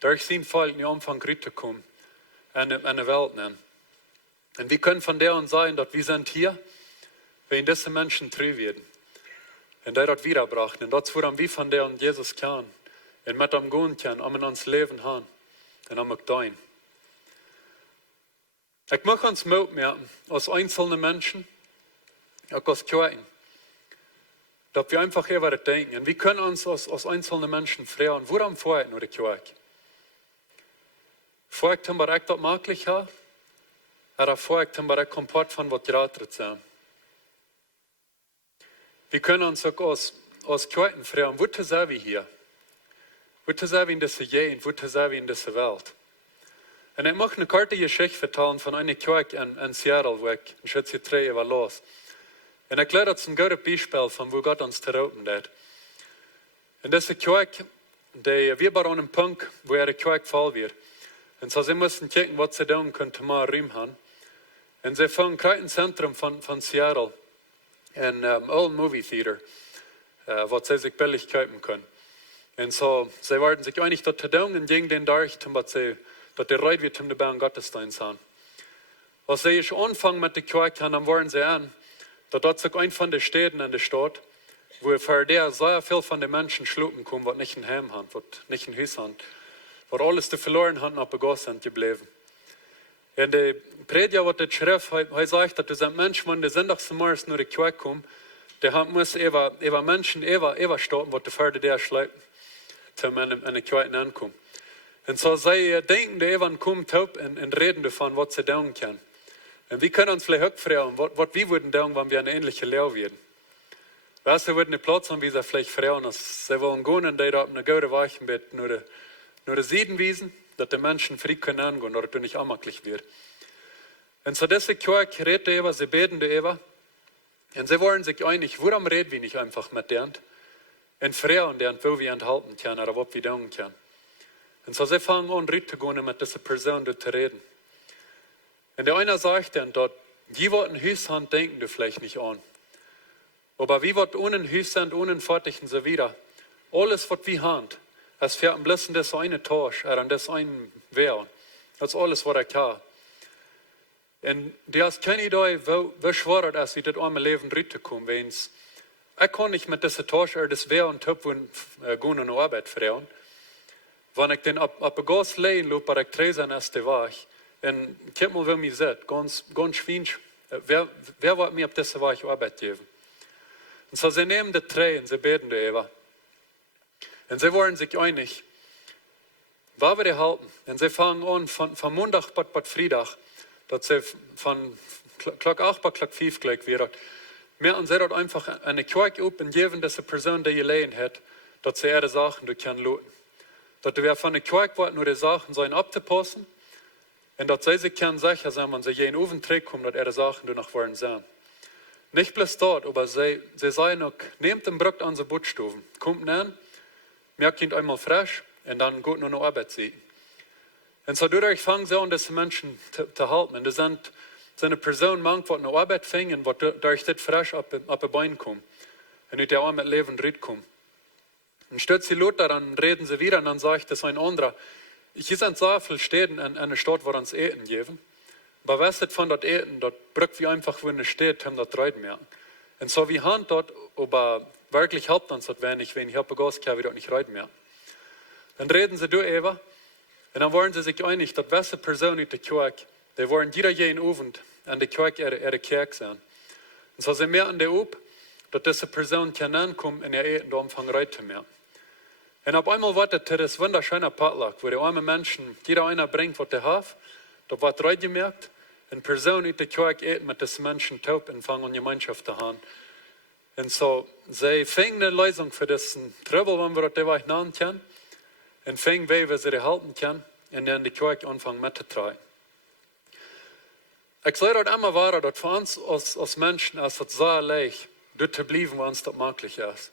durch sein Volk in Anfang zu kommen, eine Welt nennen. Und wir können von der an sagen, dass wir sind hier, wenn diese Menschen treu werden. Und der dort wiederbracht. Und das, woran wir von der an Jesus kennen. Und mit dem gehen können, um in uns Leben haben. Und am dein. Ich möchte uns Mut merken, als einzelne Menschen, auch als Kirchen, dass wir einfach über das denken. Und wir können uns als einzelne Menschen fragen, woran vorher nur die Kirche? Vorher haben wir das möglich haben, oder vorher haben wir das komplett von was gerade sind. Wir können uns auch als Kirchen fragen, wo sind wir hier? Wo sind wir in dieser Gegend? Wo sind wir in dieser Welt? Und ich möchte eine kurze Geschichte erzählen von einer Kirche in Seattle, wo ich in Schätze 3 war los. Und ich glaube, das ist ein gutes Beispiel von wo Gott uns verraten hat. In dieser Kirche, wir waren an einem Punkt, wo ihre Kirche voll wird. Und so sie mussten gucken, was sie tun können, mal Raum haben. Und sie fangen gerade im Zentrum von Seattle, in Old Movie Theater, was sie sich billig kaufen können. Und so, sie wollten sich einig dort zu tun und gegen den durch, dass die Leute wird, die beim Gottesdienst haben. Als sie anfangen mit der Kirche, dann wollen sie an, dass dort sich ein von den Städten in der Stadt, wo für der sehr viel von den Menschen schlupen kommen, was nicht ein Heim haben, was nicht ein Haus haben, was alles die verloren haben, aber Gott sind geblieben. Und der Prediger, was der schrift, er sagt, dass dieser Mensch, wenn der Sonntagsmorgens nur die Kirche kommt, der muss über Menschen stoppen, was die Pferde der schleifen, zum an der Kirche ankommen. Und so sie denken, die Evan kommt und reden davon, was sie tun können. Und wir können uns vielleicht auch fragen, was wir würden tun, wenn wir eine ähnliche Lehre werden. Weißt du, würden die Platz haben, wie sie vielleicht fragen, dass sie wollen gehen und die da eine gute Weichen mit nur die Sieden wiesen, dass die Menschen frei können angehen, oder du nicht anmaklich wird. Und so diese Kirche redet über, sie beten über, und sie wollen sich einig, warum reden wir nicht einfach mit denen? Und fragen denen, wo wir enthalten können, oder was wir tun können. Und so sie fangen an, zu gehen, mit dieser Person zu reden. Und der eine sagt dann dort, die, die ein Haus haben, denken du vielleicht nicht an. Aber wie wird ohne ein Haus sind, ohne ein Fertig und so wieder. Alles, was wir haben, es fährt am besten das eine Tausch, an das einen Wehr. Das ist alles, was ich habe. Und du hast keine Idee, wie schwer es ist, in das arme Leben rüberzukommen. Ich kann nicht mit dieser Tausch, das Wehr und Töpfe und gehen und Arbeit fragen. Wenn ich den ab Gas legen lobe, ich trese an erste Weg, und guck mal, wie mir sieht, ganz schwierig, wer wird mir auf diese Weg Arbeit geben? Und so, sie nehmen die Tränen, sie beten darüber. Und sie wollen sich einig, was wir halten. Und sie fangen an, von Montag bis Freitag, dass sie von Klock 8 bis Klock 5 gleich wird. Mehr und sie dort einfach eine Kirche auf und geben, diese Person, die gelegen hat, dass sie ihre Sachen können lassen. dat du van de kerk wordt nur die Sachen zijn op te passen en dat zij sich können sicher sein, wenn sie jeden oven terugkommen, dat die Sachen du noch wollen sein. Nicht bloß dort, aber sie sagen auch, nehmt den Brückt an die Bootstufen, kommt an, merkt Kind einmal frisch und dann geht nur noch Arbeit sehen. Und so dadurch fangen sie an, diese Menschen zu halten. Und das sind eine Person, die eine Arbeit fängt, die durch das frisch auf die Beine kommt. Und nicht der mit Leben kommt. Und statt sie Luther, dann reden sie wieder und dann sagt das ein anderer, hier sind so viele Städte in einer Stadt, wo uns Eten geben. Aber was ist von dort Eten, dort brückt wie einfach, wo eine steht, haben dort Reut mehr. Und so wie Hand dort, aber wirklich helpt uns dort wenig, wenn ich habe Gast, wie dort nicht Reut mehr. Dann reden sie durch Eva, und dann wollen sie sich einig, dass welche Person in der Kirche, die wollen jeder jeden Abend an der Kirche ihre Kirche sein. Und so sie merken die ob, dass diese Person kann ankommen und ihr Eten da anfangen Reut zu mehr. Und auf einmal wird das wunderschöne Potluck, wo die armen Menschen, jeder einer bringt, was er hat. Da wird Reut gemerkt, eine Person in der Kirche eten mit diesen Menschen taub und fangen an Gemeinschaft zu haben. Und so, sie finden eine Lösung für diesen Trouble, wenn wir das nicht nennen können, und finden, wie sie die halten können, und dann die Kirche anfangen mitzutragen. Ich sage das immer wahr, dass für uns als Menschen ist es sehr leicht, dort zu bleiben, wo uns das möglich ist.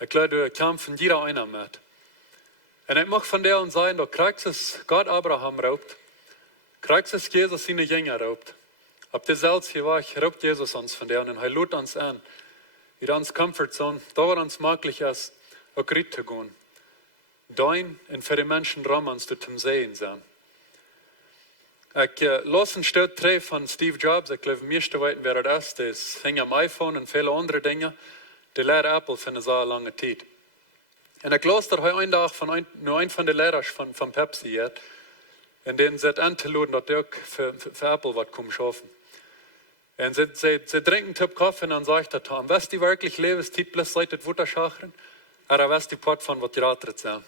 Ich glaube, du kämpfen jeder einer mit. Und ich mag von der sagen, dass Christus Gott Abraham raubt, Christus Jesus seine Jünger raubt. Ab der selbst hier war, raubt Jesus uns von der und er lud uns an, in uns Comfortzone, da wo uns möglich ist, auch Gott zu gehen. Dein und für die Menschen rum uns zu sehen sein. Ich las ein Stück von Steve Jobs, ich glaube, mir weiten, wer das ist, das hängt am iPhone und viele andere Dinge. Die Lehrer Apple für eine sehr lange Zeit. Und ich las da heute einen Tag von nur ein von den Lehrern von Pepsi jetzt, in denen sie anzuladen, dass die auch für Apple was kommen schaffen. Und sie trinken einen Tipp Kaffee und dann sagt er, was die wirklich lebst, die bloß seit das Wutterschachern, aber was die Port von was die Ratrit sind.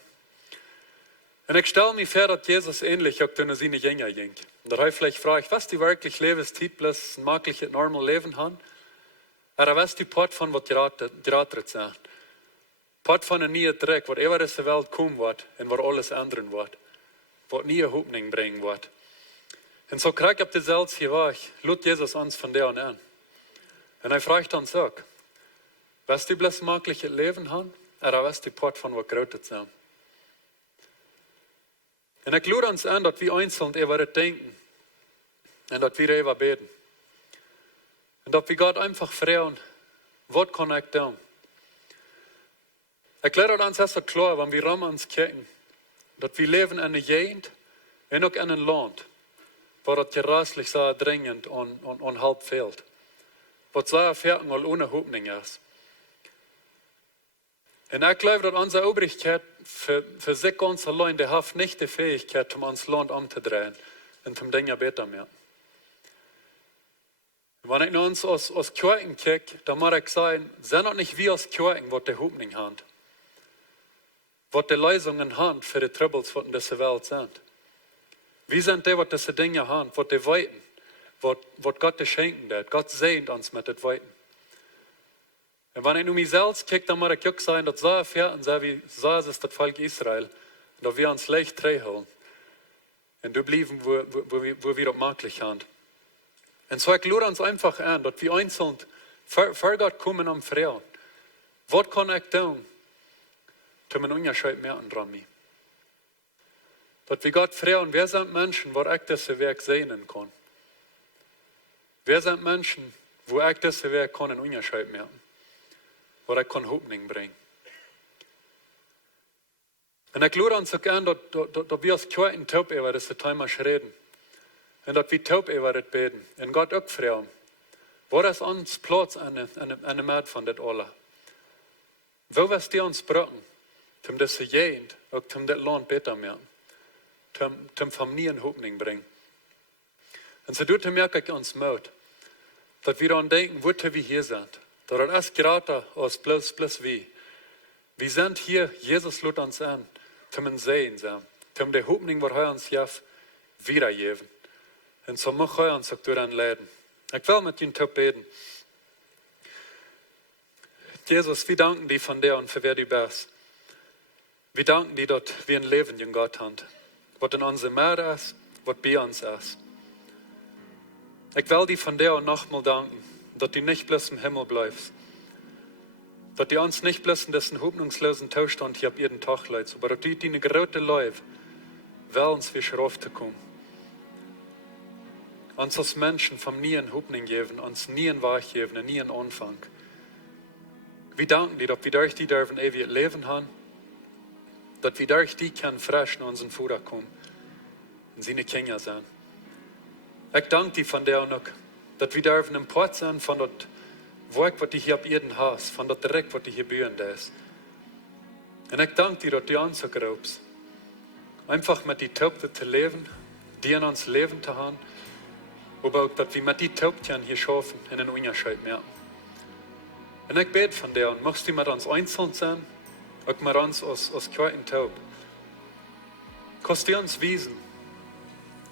Und ich stelle mir vor, dass Jesus ähnlich auch durch seine Jünger ging. Und da habe ich vielleicht gefragt, was die wirklich lebst, die bloß ein mögliches, normal Leben haben, aber was die Port von was die Ratrit sind. Port von einem neuen Dreck, was immer diese Welt kommen wird und was alles ändern wird. Was nie eine Hoffnung bringen wird. Und so krieg ich auf die Selbst hier war, lud Jesus uns von der und an. Und er fragt uns auch, was die bloß mögliche Leben haben, oder was die Port von was gerautet sind. Und ich lud uns an, dass wir einzeln über das denken und dass wir über beten. Und dass wir Gott einfach fragen, was kann ich tun? Ich glaube uns ist so klar, wenn wir uns kicken, dass wir leben in einer Gegend und auch in einem Land, wo das gerastlich so dringend und halb fehlt. Wo so fertig und ohne Hoffnung ist. Und ich glaube, dass unsere Obrigkeit für sich ganz allein, die hat nicht die Fähigkeit, um unser Land umzudrehen und um Dinge besser zu machen. Wenn ich uns aus Kirchen kicke, dann muss ich sagen, sind noch nicht wir aus Kirchen, die die Hoffnung haben. Was die Lösungen haben für die Troubles, die in dieser Welt sind. Wie sind die, die diese Dinge haben, was die weiten, was Gott dir schenken wird. Gott sehnt uns mit dem Weiten. Und wenn ich nur mich selbst kicke, dann muss ich auch sagen, dass so fährt, so wie so ist es das Volk Israel, dass wir uns leicht reinholen. Und du bleiben, wo wir das möglich haben. Und so ich lade uns einfach an, dass wir einzeln vor Gott kommen am Frauen. Was kann ich tun? Dass man Unterschied merken dran. Dass wir Gott fragen, wer sind Menschen, wo ich dieses Werk sehen kann? Wer sind Menschen, wo ich dieses Werk kann einen Unterschied merken? Wo ich kann Hoffnung bringen? Und ich lade uns auch an, dass wir als Kirchen taub über das Thema reden. Und dass wir taub über das beten. Und Gott auch fragen, wo ist uns Platz an der Macht von das alle? Wo wirst du uns brauchen? Um das Gegend, auch um das Land besser zu machen. Um Familien Hoffnung bringen. Und so tut merke ich uns Mut, dass wir daran denken, wo wir hier sind. Dass das gerade aus bloß wie. Wir sind hier, Jesus lud uns an, um sehen sein, um die Hoffnung, die er uns gibt, wiedergeben. Und so muss er uns auch daran leiten. Ich will mit Ihnen beten. Jesus, wir danken dir von dir und für wer du bist. Wir danken dir, dass wir ein Leben in Gott haben, was in unserem Meer ist, was bei uns ist. Ich will dir von dir auch nochmal danken, dass du nicht bloß im Himmel bleibst. Dass du uns nicht bloß in diesen hoffnungslosen Zustand hier ab jeden Tag leidest, aber dass du deine große Liebe willst, wie schroff zu kommen. Uns als Menschen vom nie in Hoffnung geben, uns nie in Wach geben, nie in Anfang. Wir danken dir, dass wir durch die dürfen ewig Leben haben, dass wir durch die können frisch in unseren Futter kommen und seine Kinder sein. Ich danke dir von der noch, dass wir dürfen im Port sein von das Werk, was du hier ab jeden hast, von das Dreck, was du hier bühen ist. Und ich danke dir, dass du uns so glaubst, einfach mit die Taubte zu leben, die in uns Leben zu haben, aber auch, dass wir mit die Taubtchen hier schaffen, in den Unterschied merken. Und ich bete von dir und machst du mit uns einzeln sein, auch mit uns als Kirchen taub. Kannst du uns wiesen,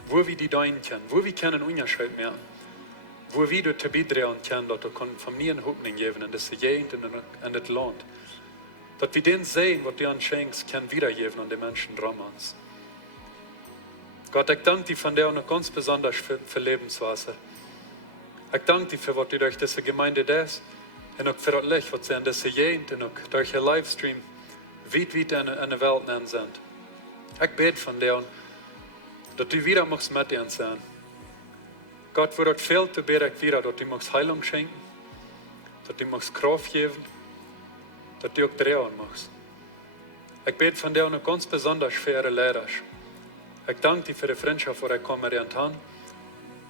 wo wir die deinen können, wo wir können einen Unterschied merken, wo wir dort beitragen können, dass wir von mir eine Hoffnung geben in diese Gegend und in das Land. Dass wir den sehen, was du uns schenkst, können wiedergeben an die Menschen dran uns. Gott, ich danke dir von dir noch ganz besonders für Lebenswasser. Ich danke dir für was du durch diese Gemeinde das und auch für das Licht, was sie in dieser Gegend und auch durch den Livestream weit in der Welt nennen sind. Ich bete von dir, dass du wieder mit uns sein. Gott, wo das fehlt, bete ich wieder, dass du Heilung schenken, dass du Kraft geben, dass du auch drehen machst. Ich bete von dir noch ganz besonders für ihre Lehrer. Ich danke dir für die Freundschaft, die ich kennengelernt habe.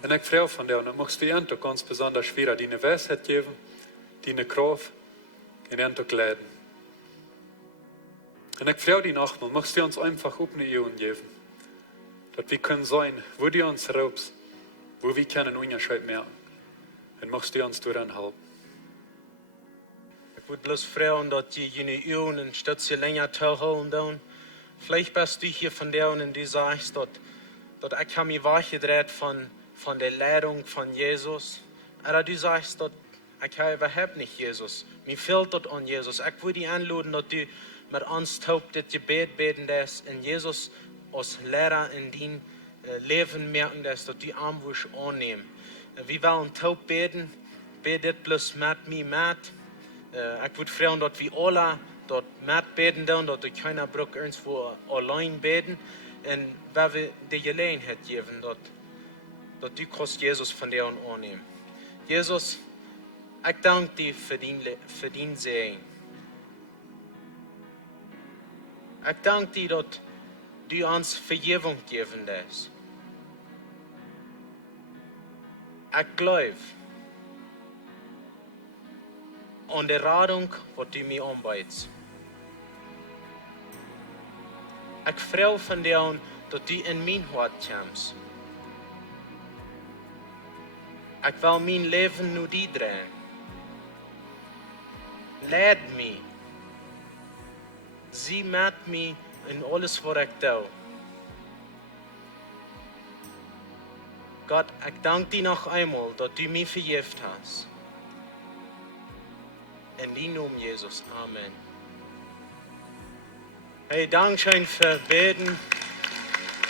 Und ich freue mich von dir und machst dir auch ganz besonders wieder deine Weisheit geben, deine Kraft und auch leiden. Und ich freue dich nochmal, machst du uns einfach auf eine Ehe geben, dass wir können sein, wo du uns raubst, wo wir keinen Unterschied merken. Und machst du uns daran helfen. Ich würde bloß freuen, dass die jene Ehe ein Stützchen länger teilhaben. Vielleicht bist du hier von der und du sagst, dass ich habe mich wachgedreht von der Leitung von Jesus. Oder du sagst, dass ich habe überhaupt nicht Jesus. Mir fehlt das an Jesus. Ich würde dich einladen, dass du mit uns taub das Gebet beten, dass in Jesus als Lehrer in dein Leben merken, dass du die Armwurst annehmen. Wir wollen taub beten, betet bloß mit mir mit. Ich würde freuen, dass wir alle dort mitbeten, dass du keiner braucht irgendwo allein beten. Und weil wir die Gelegenheit geben, dass du kannst Jesus von dir annehmen. Jesus, ich danke dir für dein Segen. Ich danke dir, dass du uns Vergebung geben lässt. Ich glaube an die Radung, die du mir anbietest. Ich freue von dir, dass du in mein Hart kommst. Ich will mein Leben nur dir drehen. Leid mich. Sieh mit mir in alles, was ich tue. Gott, ich danke dir noch einmal, dass du mich vergeben hast. In die Namen Jesus. Amen. Hey, Dankeschön für Beten.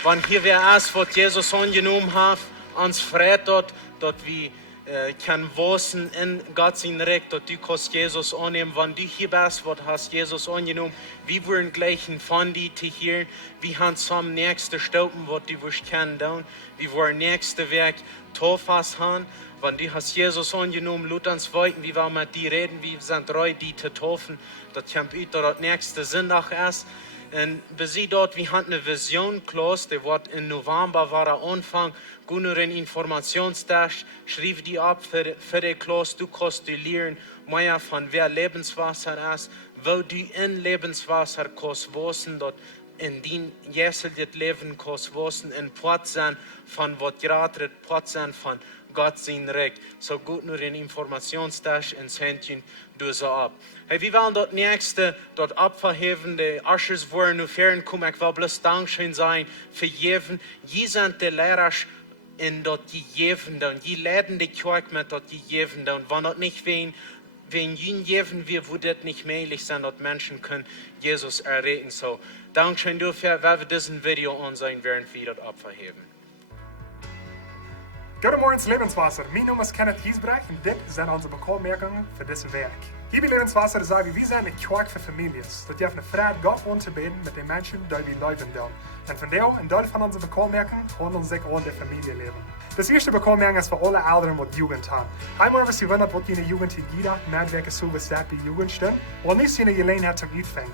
Wenn hier wer ist, was Jesus angenommen hat, uns freut dort, dass wir können wissen in Gott sein Recht, dass du kannst Jesus annehmen. Wenn du hier bist, was hast Jesus angenommen, wir wollen gleich von dir zu hören. Wir haben zum nächsten Stauben, was du wirst kennen tun. Wir wollen nächste Werk Tofas haben. Wenn du hast Jesus angenommen, lut uns weiten, wir wollen mit dir reden, wir sind treu, die zu taufen. Das kommt ut, das nächste Sonntag ist. Und wir dort, wir haben eine Vision close, die wird im November war Anfang. Gunnar in Informationstasch, schrieb die ab für die Klos, du kannst die lernen, mehr von wer Lebenswasser ist, wo du in Lebenswasser kannst wissen, dort in den jährlichen Leben kannst wissen, in Port sein von was gerade Port sein von Gott sein Recht. So gut nur in Informationstasch ins Händchen, du so ab. Hey, wir wollen dort nächste, dort abverheben, die Aschers wollen nur fern kommen, ich will bloß Dankeschön sein für jeden. Je sind die Lehrer in dort die Jevende und die leiden die Kirche mit dort die Jevende und wenn dort nicht wen wir in jenen Leben, wo das nicht möglich sein, dass Menschen können Jesus erregen. So, Dankeschön dafür, weil wir diesen Video ansehen, während wir das Opfer heben. Guten Morgen ins Lebenswasser. Mein Name ist Kenneth Hiesbrecht und das sind unsere Bemerkungen für dieses Werk. Hier bei Lebenswasser sagen wir sind eine Kerk für Familien. Das dürfen eine Freude, Gott anzubeten mit den Menschen, die wir leben dürfen. Und von der ein Teil von unseren Bemerkungen handeln sich an der Familienleben. Das erste Bemerkung ist für alle Eltern, die Jugend haben. Einmal, was sie wundert, was in der Jugend hier jeder Medwerk so was bei Jugend stimmt, und nicht in der Gelegenheit zum Aufhängen.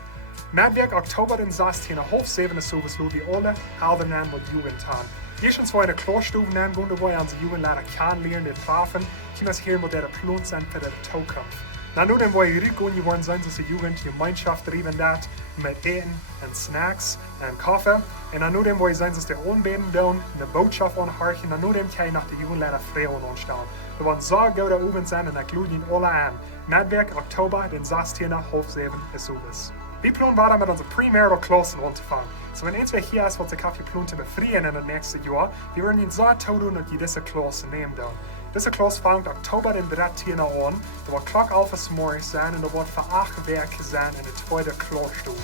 Medwerk Oktober den 16. halb 7 ist so was, wo wir alle Eltern die Jugend haben. Eerstens wil je een klaarstube nemen, waar je onze jongeren laten kennenlernen en treffen, kunnen ze hier met de plan zijn voor de toekomst. Dan wil je rückgehen geworden zijn, zoals de jugend gemeenschap drijven dat, met eten en snacks en koffie. En dan wil je zijn, zoals de aanbeden doen, de boodschap aanharken, en dan kan je naar de jugend laten vrouwen ontstaan. We willen zo goede oven zijn en ik lade je alle aan. Medwerk Oktober den 16. halb 7 is zoiets. Wir planen weiter mit unseren Premarital Klassen anzufangen. So, wenn entweder hier ist, was ich habe geplant zu befrieren in das nächste Jahr, wir werden ihn so tun, dass wir diese Klasse nehmen dürfen. Diese Klasse fängt Oktober den 13. an, da wird Klock 11 morgens sein und da wird für 8 Werke sein in der zweiten Klassstufe.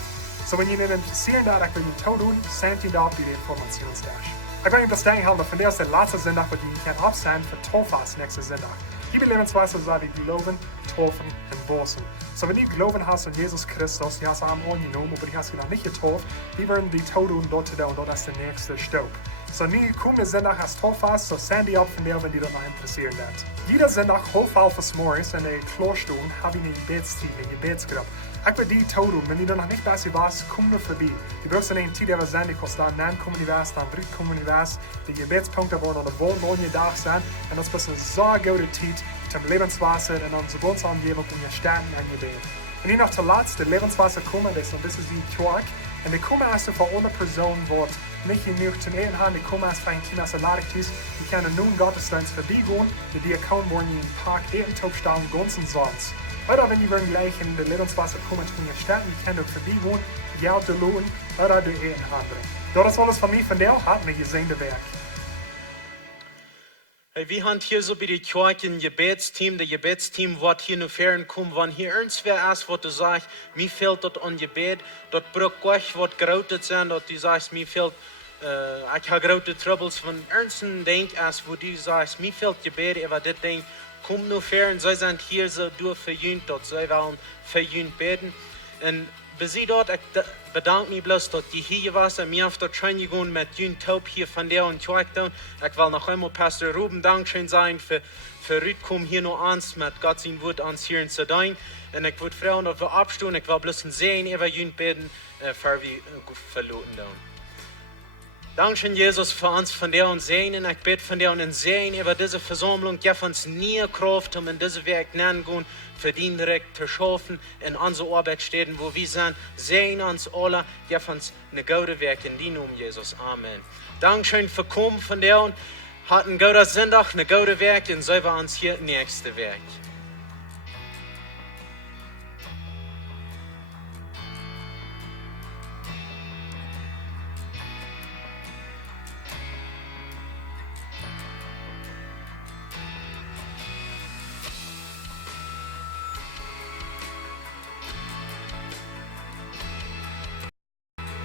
So, wenn ihr nicht interessiert seid, ich will ihn tun, sendet ihn da auf die Informationsdash. Ich will Ihnen das denken haben, von der ist der letzte Sonntag, wo ihr kann absenden für Tofas nächsten Sonntag. Die Lebensweise sagt, wir glauben, taufen und waschen. So, wenn du glauben hast an Jesus Christus, die hast du angenommen, aber die hast du noch nicht getauft, die werden die Tod und dort da und dort ist der nächste Stopp. So, nie kommende Sonntag hast du fast, so send die ab von der, wenn die das noch interessieren wird. Jeder Sonntag, halb 11 morgens in der Klarstunde, habe ich ein Gebetsteam, eine Gebetsgruppe. Ich will die tun, wenn du noch nicht bei sie warst, komm nur vorbei. Du brauchst dann einen Tid, der sein, die kostet dann 9 kommen die was, dann 3 kommen die was. Die Gebetspunkte werden an der Wohl 9 Tag sein. Und das ist eine so gute Zeit zum Lebenswasser in unserer Wohnungsumgebung und wir starten an Gebet. Und hier noch zuletzt, der Lebenswasser kommen ist, und das ist die Kerk. Und die kommen erst für alle Personen, die nicht genug zu eten haben, die kommen erst für ein Kind, die können nun Gottesdienst vorbeigehen, die kommen, wollen in den Park eten, Topstellen, ganz und sonst. Oder wenn die gleich in der Lebenswasser kommen, tun wir starten, die können vorbeigehen, Geld zu lohnen, oder die Eten anbringen. Das ist alles von mir, von der hat mir gesehen, der Werk. Hey, wir haben hier so bei der Kirche ein Gebetsteam. Das Gebetsteam wird hier nur fern kommen. Wenn hier irgendwer ist, wo du sagst, mir fehlt das an Gebet, das braucht euch, was gerautet sein, dass du sagst, mir fehlt, ich habe große Troubles. Wenn irgendein Denk ist, wo du sagst, mir fehlt Gebet, aber das Ding, komm nur fern, sie sind hier so durch verjüngt, dass sie wollen verjüngt beten. Und bis sie dort, ich bedanke mich bloß, dass die hier warst und mir auf der Train gegangen mit Jün Taub hier von der und Kirche. Ich will noch einmal Pastor Ruben Dankeschön sagen für Rückkommen hier noch ans mit Gott sein Wort ans hier zu dein. Und ich würde fragen, dass wir abstehen, ich will bloß sehen, über Jün beten, für wir verloren dann. Dankeschön, Jesus, für uns von der und sehen. Ich bete von der und sehen über diese Versammlung. Gib uns nie Kraft, um in diese Werk nennen gehen, für den direkt zu schaffen in unsere Arbeitsstätten, wo wir sind. Sehen uns alle. Gib uns eine gute Werk in die Namen Jesus. Amen. Dankeschön für Kommen von der und hat einen guten Sonntag, eine gute Werk und sehen wir uns hier nächste Werk.